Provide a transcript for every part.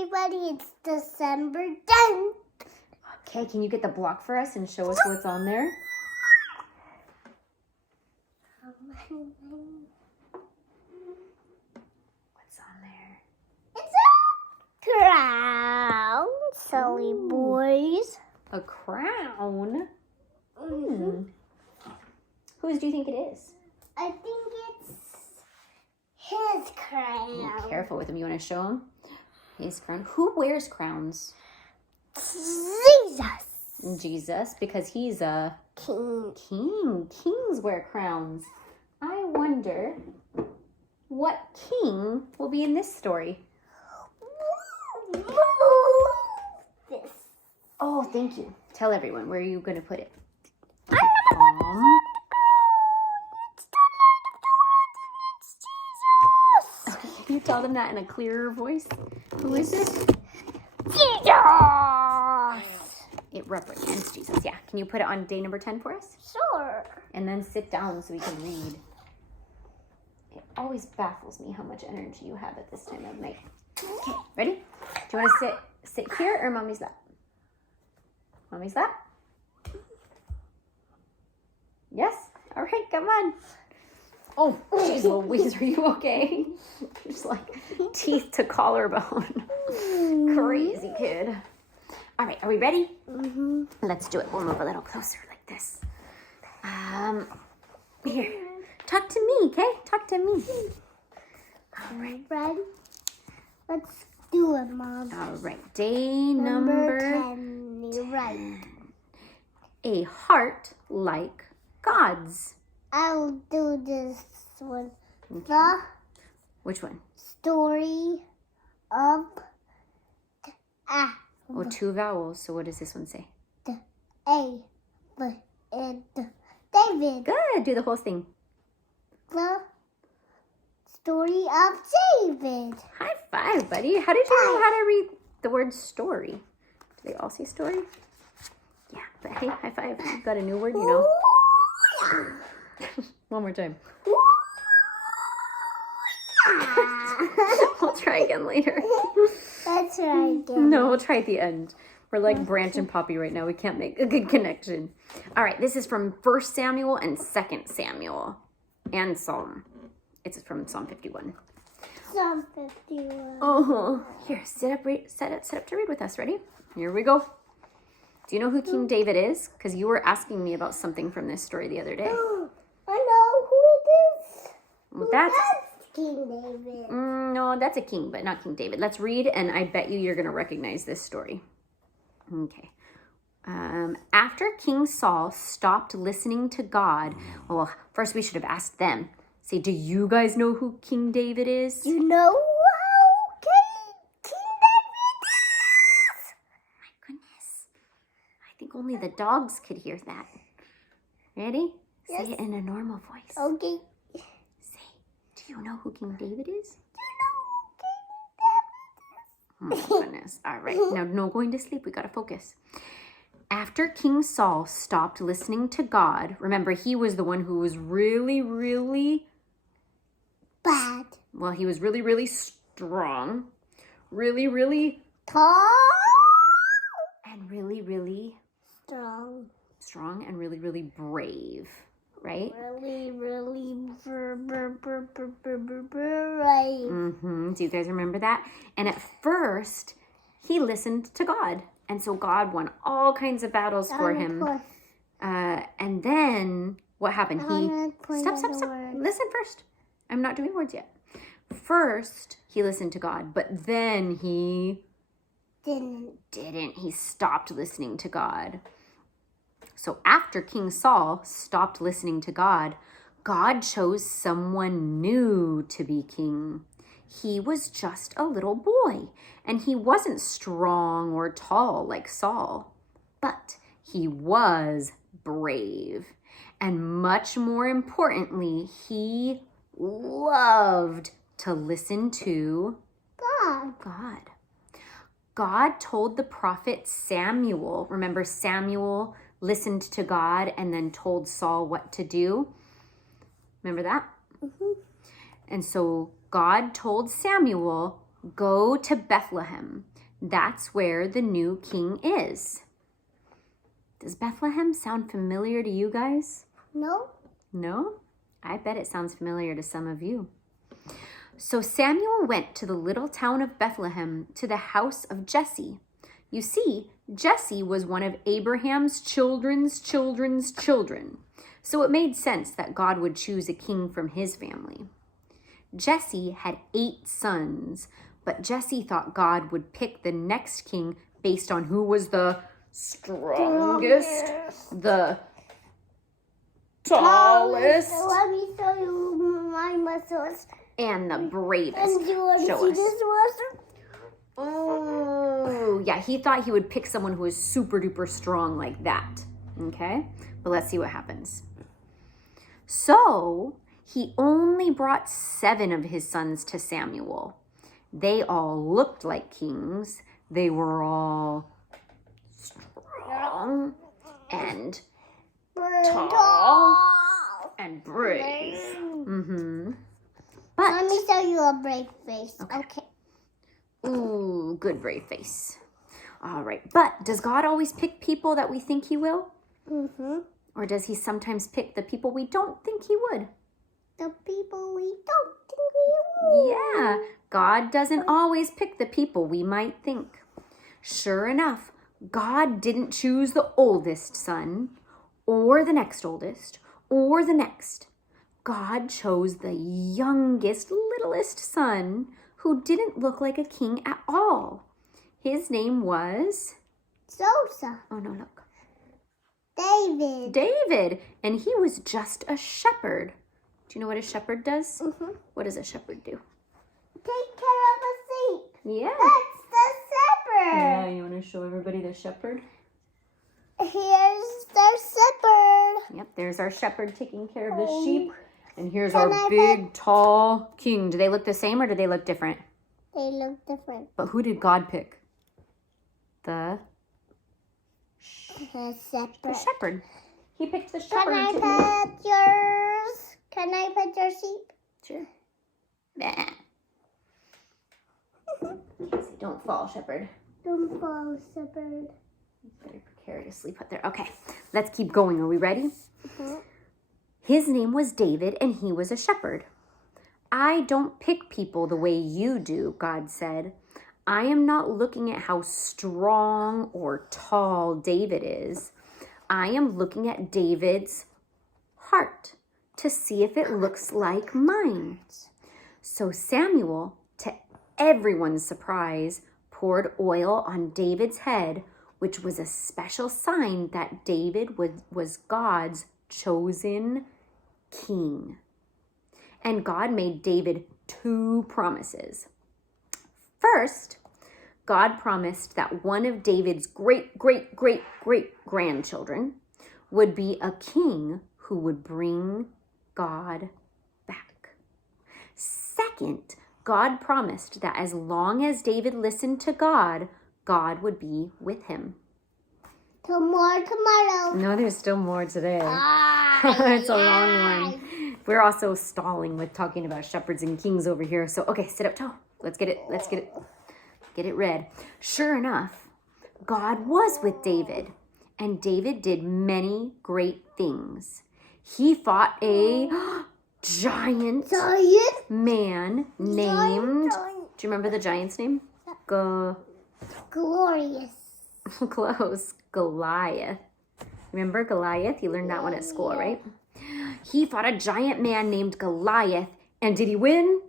everybody. It's December 10th. Okay, can you get the block for us and show us what's on there? What's on there? It's a crown, silly boys. A crown? Mm-hmm. Whose do you think it is? I think it's his crown. Be careful with him. You want to show him? His crown. Who wears crowns? Jesus. Jesus, because he's a King. king. Kings wear crowns. I wonder what king will be in this story. This. Oh, thank you. Tell everyone, where are you going to put it? It's Jesus. Can you tell them that in a clearer voice? Who is this? Jesus. It represents Jesus. Yeah. Can you put it on day number 10 for us? Sure. And then sit down so we can read. It always baffles me how much energy you have at this time of night. Okay, ready? Do you want to sit here or mommy's lap? Mommy's lap? Yes? All right, come on. Oh, jeez Louise, are you okay? Just like teeth to collarbone. Crazy kid. All right, are we ready? Mm-hmm. Let's do it. We'll move a little closer like this. Here. Talk to me, okay? Talk to me. All right. Ready? Let's do it, Mom. All right. Day number 10. You're right. A heart like God's. I'll do this one. Okay. The Which one? story of Oh, two vowels. So what does this one say? and David. Good. Do the whole thing. The story of David. High five, buddy. How did you know how to read the word story? Do they all say story? Yeah, but hey, high five. You got a new word, you know. One more time. We'll try again later. That's right. Again. No, we'll try at the end. We're like Branch and Poppy right now. We can't make a good connection. All right, this is from 1 Samuel and 2 Samuel and Psalm. It's from Psalm 51. Psalm 51. Oh, here, set up to read with us. Ready? Here we go. Do you know who King David is? Because you were asking me about something from this story the other day. I know who it is. Well, that's King David. no, that's a king, but not King David. Let's read, and I bet you're going to recognize this story. Okay. After King Saul stopped listening to God, well, first we should have asked them. Say, do you guys know who King David is? You know who King David is? My goodness. I think only the dogs could hear that. Ready? Yes. Say it in a normal voice. Okay. Say, do you know who King David is? You know who King David is? Oh my goodness. All right. Now, no going to sleep. We got to focus. After King Saul stopped listening to God, remember, he was the one who was really, really Bad. well, he was really, really strong, really, really, Tall. and really, really Strong. strong and really, really brave, right? Really, really brave. Do you guys remember that? And at first, he listened to God. And so God won all kinds of battles for him. And then what happened? Stop. Listen first. I'm not doing words yet. First, he listened to God, but then he didn't. He stopped listening to God. So after King Saul stopped listening to God, God chose someone new to be king. He was just a little boy, and he wasn't strong or tall like Saul, but he was brave. And much more importantly, he loved to listen to God. God told the prophet Samuel, remember Samuel listened to God and then told Saul what to do? Remember that? Mm-hmm. And so God told Samuel, Go to Bethlehem. That's where the new king is. Does Bethlehem sound familiar to you guys? No. No? I bet it sounds familiar to some of you. So Samuel went to the little town of Bethlehem to the house of Jesse. You see, Jesse was one of Abraham's children's children. So it made sense that God would choose a king from his family. Jesse had 8 sons, but Jesse thought God would pick the next king based on who was the strongest, the tallest, Let me show you my muscles. and the bravest. And you want to Show see us. this muscle? Oh, yeah, he thought he would pick someone who was super duper strong like that. Okay, but let's see what happens. So he only brought 7 of his sons to Samuel. They all looked like kings. They were all strong and tall and brave. Mm-hmm. Let me But, show you a brave face. Okay. Okay. ooh, good brave face. All right, but does God always pick people that we think he will? Mm-hmm. Or does he sometimes pick the people we don't think he would? The people we don't think we will. Yeah, God doesn't always pick the people we might think. Sure enough, God didn't choose the oldest son, or the next oldest, or the next. God chose the youngest, littlest son who didn't look like a king at all. His name was, Sosa. oh no, look, David. David, and he was just a shepherd. Do you know what a shepherd does? Mm-hmm. What does a shepherd do? Take care of a sheep. Yeah. That's the shepherd. You want to show everybody the shepherd? Here's the shepherd. Yep, there's our shepherd taking care of the sheep. And here's Can our I big, tall king. Do they look the same or do they look different? They look different. But who did God pick? The The shepherd. shepherd. He picked the Can shepherd. I to pet yours? Can I pet your sheep? Sure. Bah. Casey, don't fall, shepherd. Don't fall, shepherd. Better prepare to sleep up there. Okay, let's keep going. Are we ready? Mhm. His name was David, and he was a shepherd. I don't pick people the way you do, God said. I am not looking at how strong or tall David is. I am looking at David's heart to see if it looks like mine. So Samuel, to everyone's surprise, poured oil on David's head, which was a special sign that David was God's chosen king. And God made David 2 promises. First, God promised that one of David's great grandchildren would be a king who would bring God back. Second, God promised that as long as David listened to God, God would be with him. Tomorrow. No, there's still more today. Ah, It's a long one. We're also stalling with talking about shepherds and kings over here. So, okay, sit up tall. Let's get it read. Sure enough, God was with David, and David did many great things. He fought a giant Giant. man named, Giant. do you remember the giant's name? Glorious. Close. Goliath. Remember Goliath? You learned that one at school, right? He fought a giant man named Goliath, and did he win?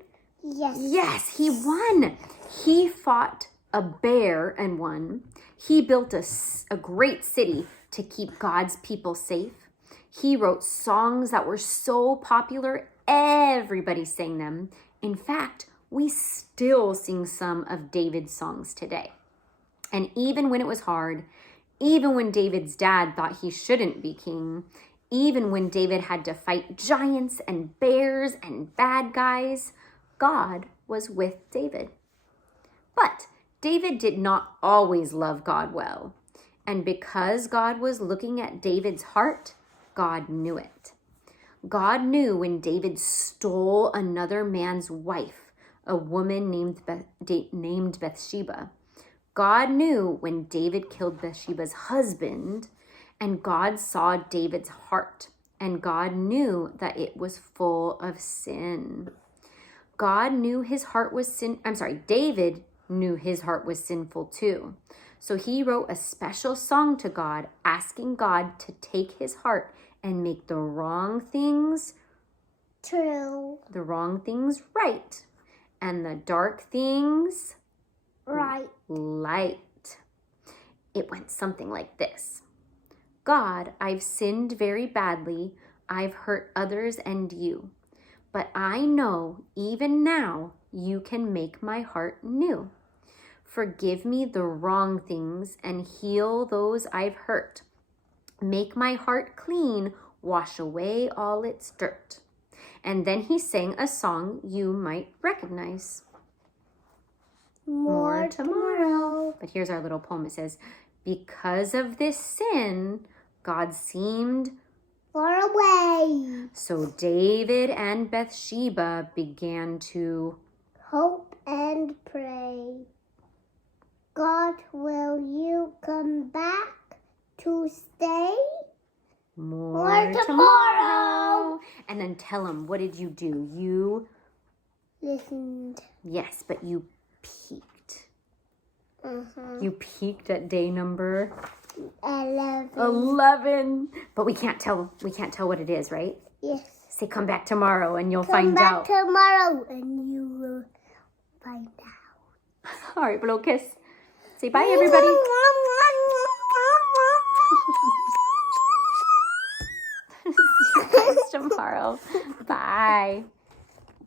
Yes. Yes, he won. He fought a bear and won. He built a great city to keep God's people safe. He wrote songs that were so popular, everybody sang them. In fact, we still sing some of David's songs today. And even when it was hard, even when David's dad thought he shouldn't be king, even when David had to fight giants and bears and bad guys, God was with David. But David did not always love God well. And because God was looking at David's heart, God knew it. God knew when David stole another man's wife a woman named Bathsheba. God knew when David killed Bathsheba's husband, and God saw David's heart, and God knew that it was full of sin. David knew his heart was sinful too. So he wrote a special song to God, asking God to take his heart and make the wrong things True. the wrong things right, and the dark things Right. light. It went something like this. God, I've sinned very badly. I've hurt others and you. But I know even now you can make my heart new. Forgive me the wrong things and heal those I've hurt. Make my heart clean, wash away all its dirt. And then he sang a song you might recognize. More tomorrow. But here's our little poem. It says, because of this sin, God seemed Far away. so David and Bathsheba began to Hope and pray. God, will you come back to stay? more tomorrow. And then tell him, what did you do? You, Listened. yes, but you peaked. Mm-hmm. You peaked at day number 11. But we can't tell what it is, right? Yes. Say come back tomorrow and you'll Come find back out. tomorrow and you will find out. All right, blow a kiss. Say bye, everybody. See you guys tomorrow. Bye.